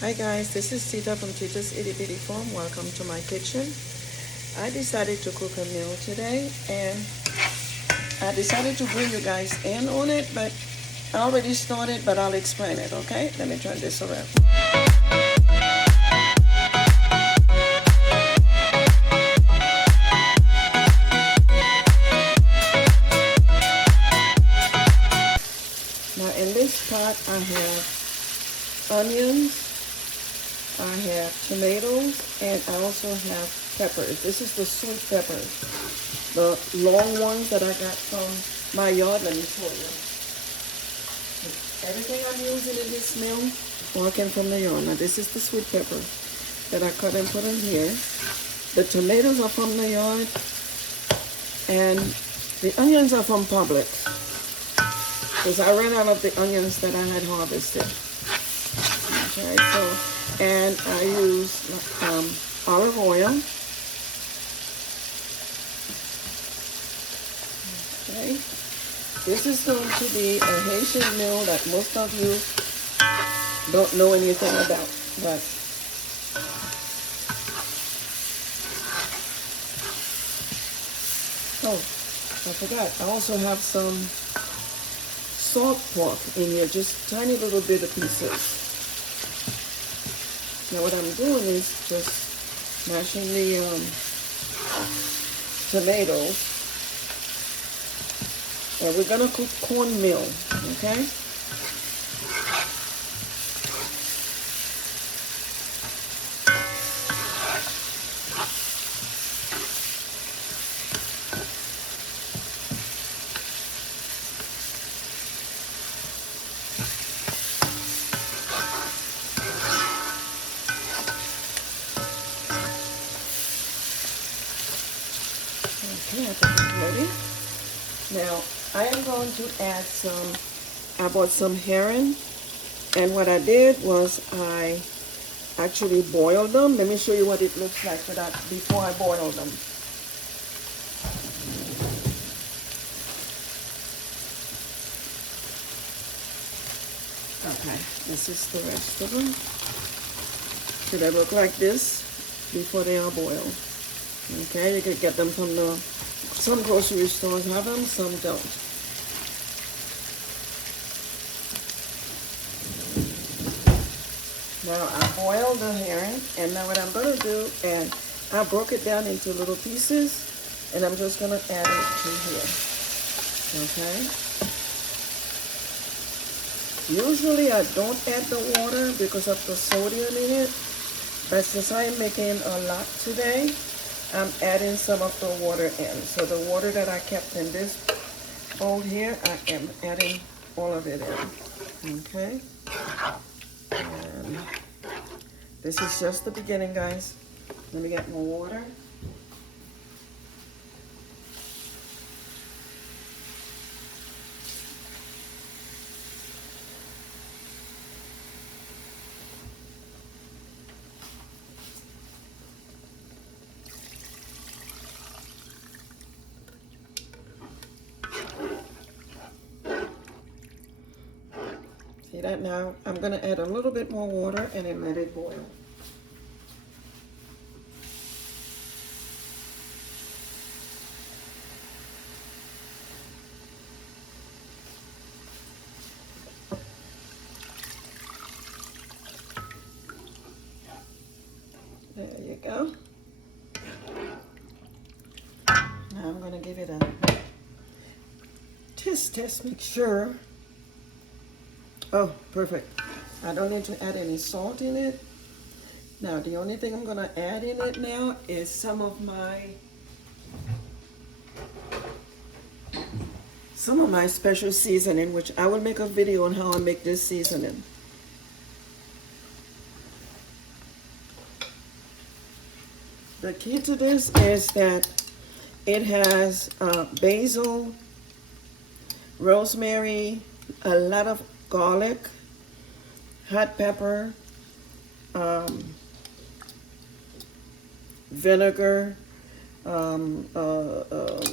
Hi guys, this is Tita from Tita's Itty Bitty Farm. Welcome to my kitchen. I decided to cook a meal today and I decided to bring you guys in on it, but I already started, but I'll explain it, okay? Let me turn this around. Now in this pot I have onions, I have tomatoes, and I also have peppers. This is the sweet peppers, the long ones that I got from my yard. Let me show you. Everything I'm using in this meal all came from the yard. Now this is the sweet pepper that I cut and put in here. The tomatoes are from the yard, and the onions are from Publix because I ran out of the onions that I had harvested. Okay, so, and I use olive oil. Okay, this is going to be a Haitian meal that most of you don't know anything about, but oh, I forgot. I also have some salt pork in here, just tiny little bit of pieces. Now what I'm doing is just mashing the tomatoes, and we're gonna cook cornmeal, okay? Okay, I think it's ready. Now, I am going to add I bought some herring, and what I did was I actually boiled them. Let me show you what it looks like before I boil them. Okay, this is the rest of them. So they look like this before they are boiled. Okay, you can get them from some grocery stores have them, some don't. Now I boiled the herring, and now what I'm gonna do, and I broke it down into little pieces, and I'm just gonna add it to here. Okay. Usually I don't add the water because of the sodium in it, but since I'm making a lot today, I'm adding some of the water in. So the water that I kept in this bowl here, I am adding all of it in. Okay? And this is just the beginning, guys. Let me get more water. See that now? I'm going to add a little bit more water and then let it boil. There you go. Now I'm going to give it a test, make sure. Oh, perfect. I don't need to add any salt in it. Now, the only thing I'm going to add in it now is some of my special seasoning, which I will make a video on how I make this seasoning. The key to this is that it has basil, rosemary, a lot of garlic, hot pepper, vinegar,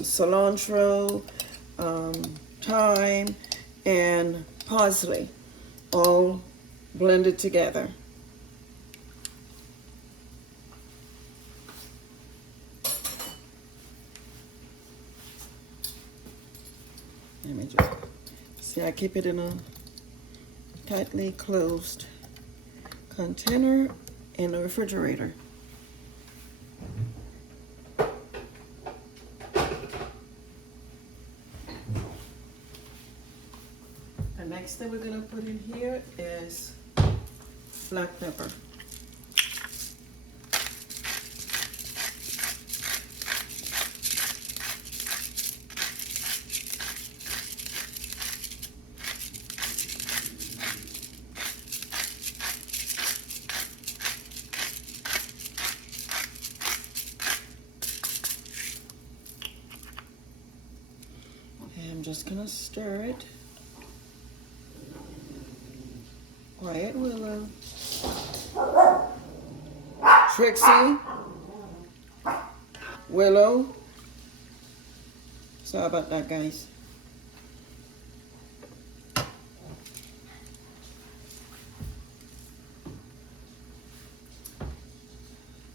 cilantro, thyme, and parsley, all blended together. Let me just see. I keep it in a tightly closed container in the refrigerator. The next thing we're gonna put in here is black pepper. Okay, I'm just gonna stir it. Quiet, Willow. Trixie. Willow. Sorry about that, guys.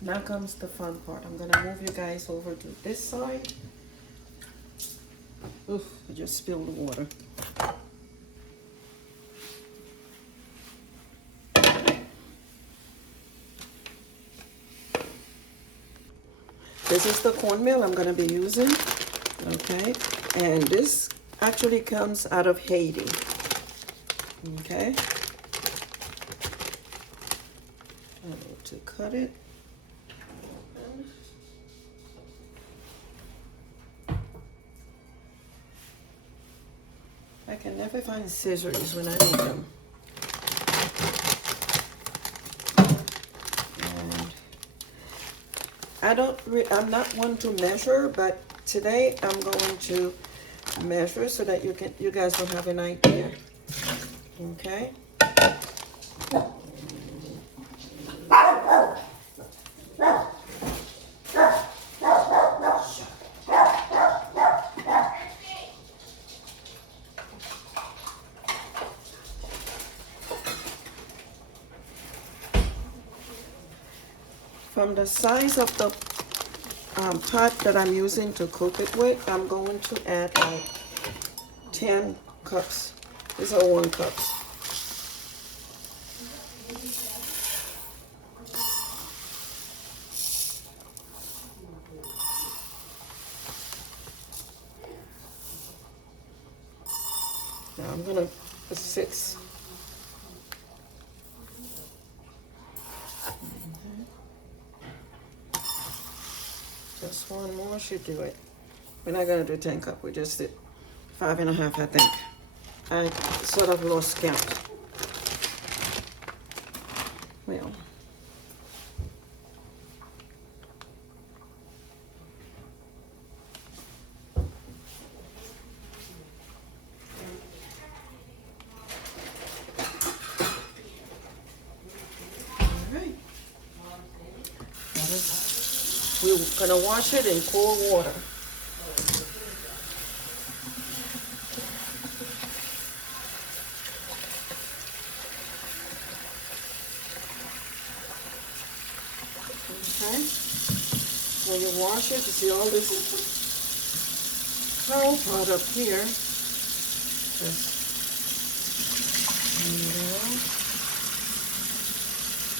Now comes the fun part. I'm gonna move you guys over to this side. Oof, I just spilled the water. This is the cornmeal I'm gonna be using, okay? And this actually comes out of Haiti, okay? I need to cut it. I can never find scissors when I need them. And I'm not one to measure, but today I'm going to measure so that you guys will have an idea. Okay? From the size of the pot that I'm using to cook it with, I'm going to add like 10 cups. These are 1 cups. Now I'm gonna put 6. Just 1 more should do it. We're not gonna do 10 cups. We just did 5.5, I think. I sort of lost count. Well. Alright. We're gonna wash it in cold water. Okay. When you wash it, you see all this cow part up here. Just,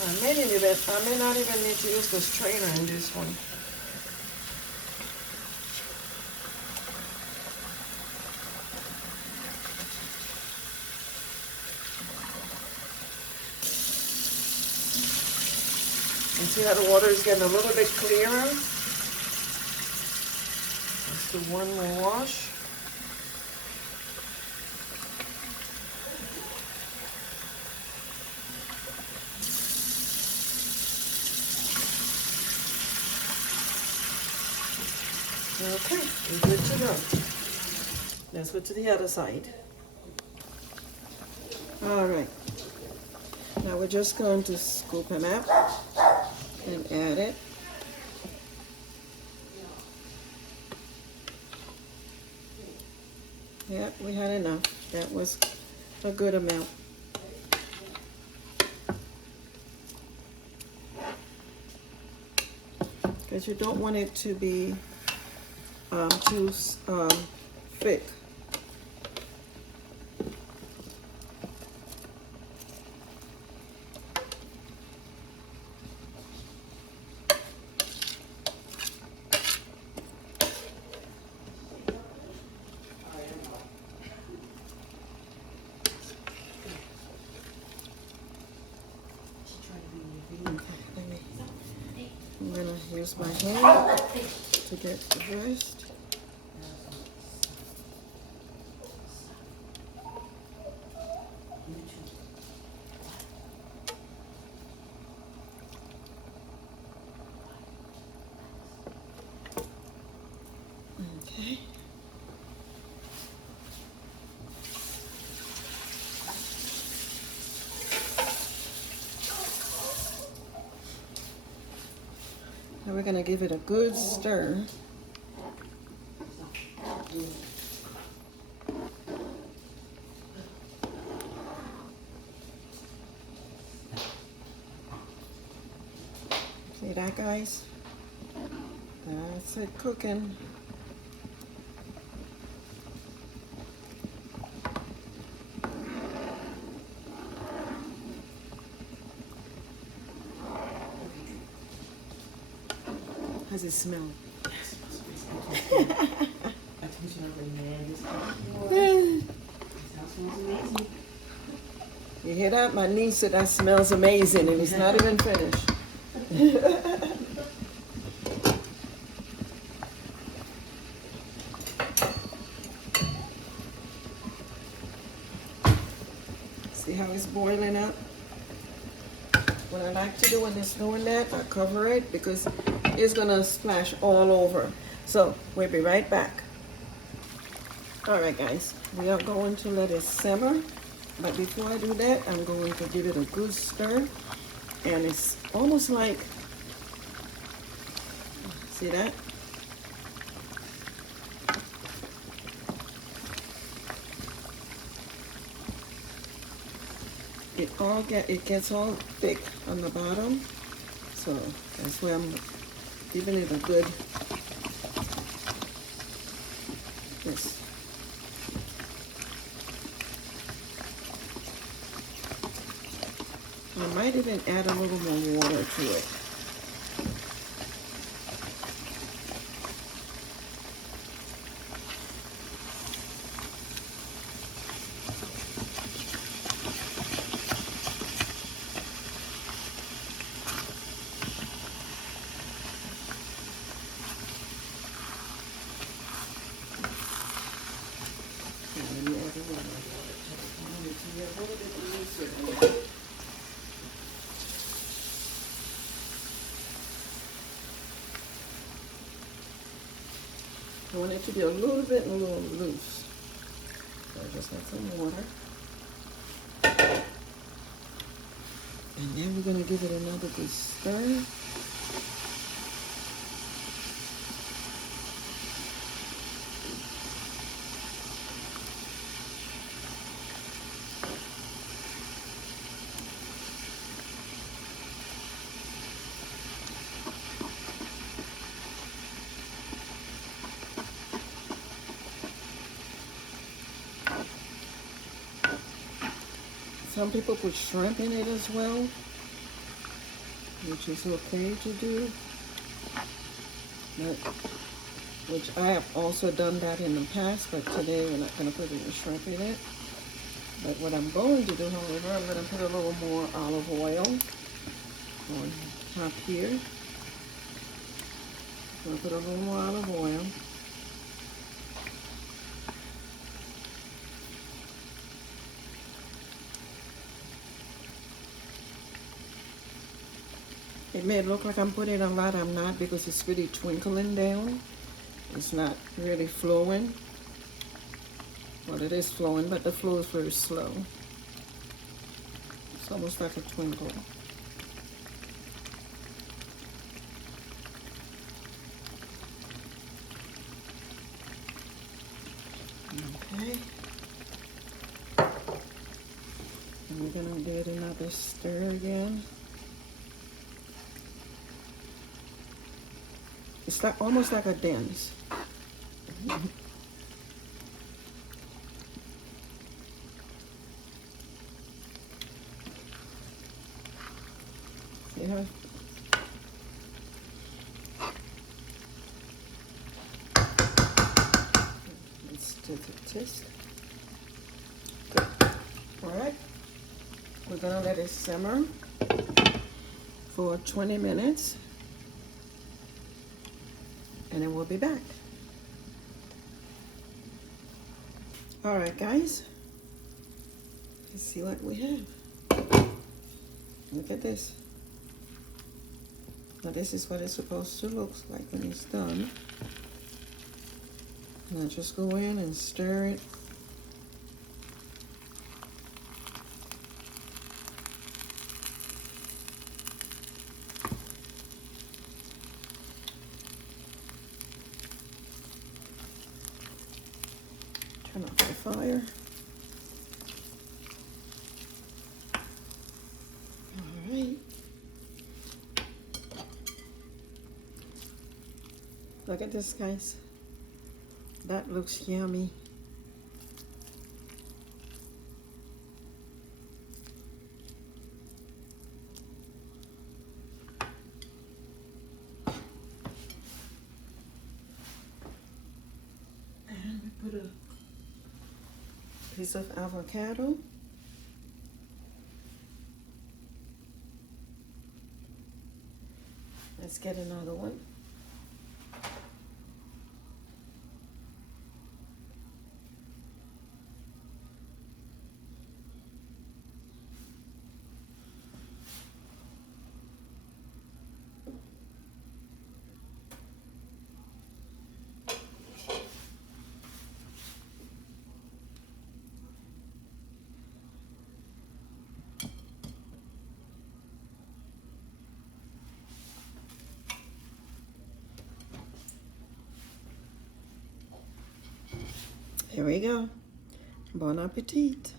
I may not even need to use the strainer in this one. And see how the water is getting a little bit clearer? Let's do 1 more wash. Okay, we're good to go. Let's go to the other side. All right. Now we're just going to scoop him out and add it. Yeah, we had enough. That was a good amount. Because you don't want it to be too thick. I'm gonna use my hand to get the rest. Okay. Now we're gonna give it a good stir. See that, guys? That's it cooking. How's it smell? You hear that? My niece said that smells amazing, and it's not even finished. See how it's boiling up? What I like to do when it's doing that, I cover it because it's gonna splash all over. So we'll be right back. All right, guys, we are going to let it simmer. But before I do that, I'm going to give it a good stir. And it's almost like, see that? It gets all thick on the bottom. So that's why I'm giving it a good, this. I might even add a little more water to it. Let me add the water. I want it to be a little bit loose. So I just add some water. And then we're going to give it another good stir. Some people put shrimp in it as well, which is okay to do. But, which I have also done that in the past, but today we're not going to put any shrimp in it. But what I'm going to do, however, I'm going to put a little more olive oil on top here. So I'll put a little more olive oil. It may look like I'm putting a lot, I'm not, because it's really twinkling down. It's not really flowing. Well, it is flowing, but the flow is very slow. It's almost like a twinkle. Okay. And we're gonna give it another stir again. It's like, almost like a dance. See how? Let's do the test. Good. All right. We're gonna let it simmer. for 20 minutes and then we'll be back. All right, guys, let's see what we have. Look at this. Now this is what it's supposed to look like when it's done. And I just go in and stir it. Turn off the fire. All right. Look at this, guys. That looks yummy. And we put a piece of avocado. Let's get another one. Here we go. Bon appetit.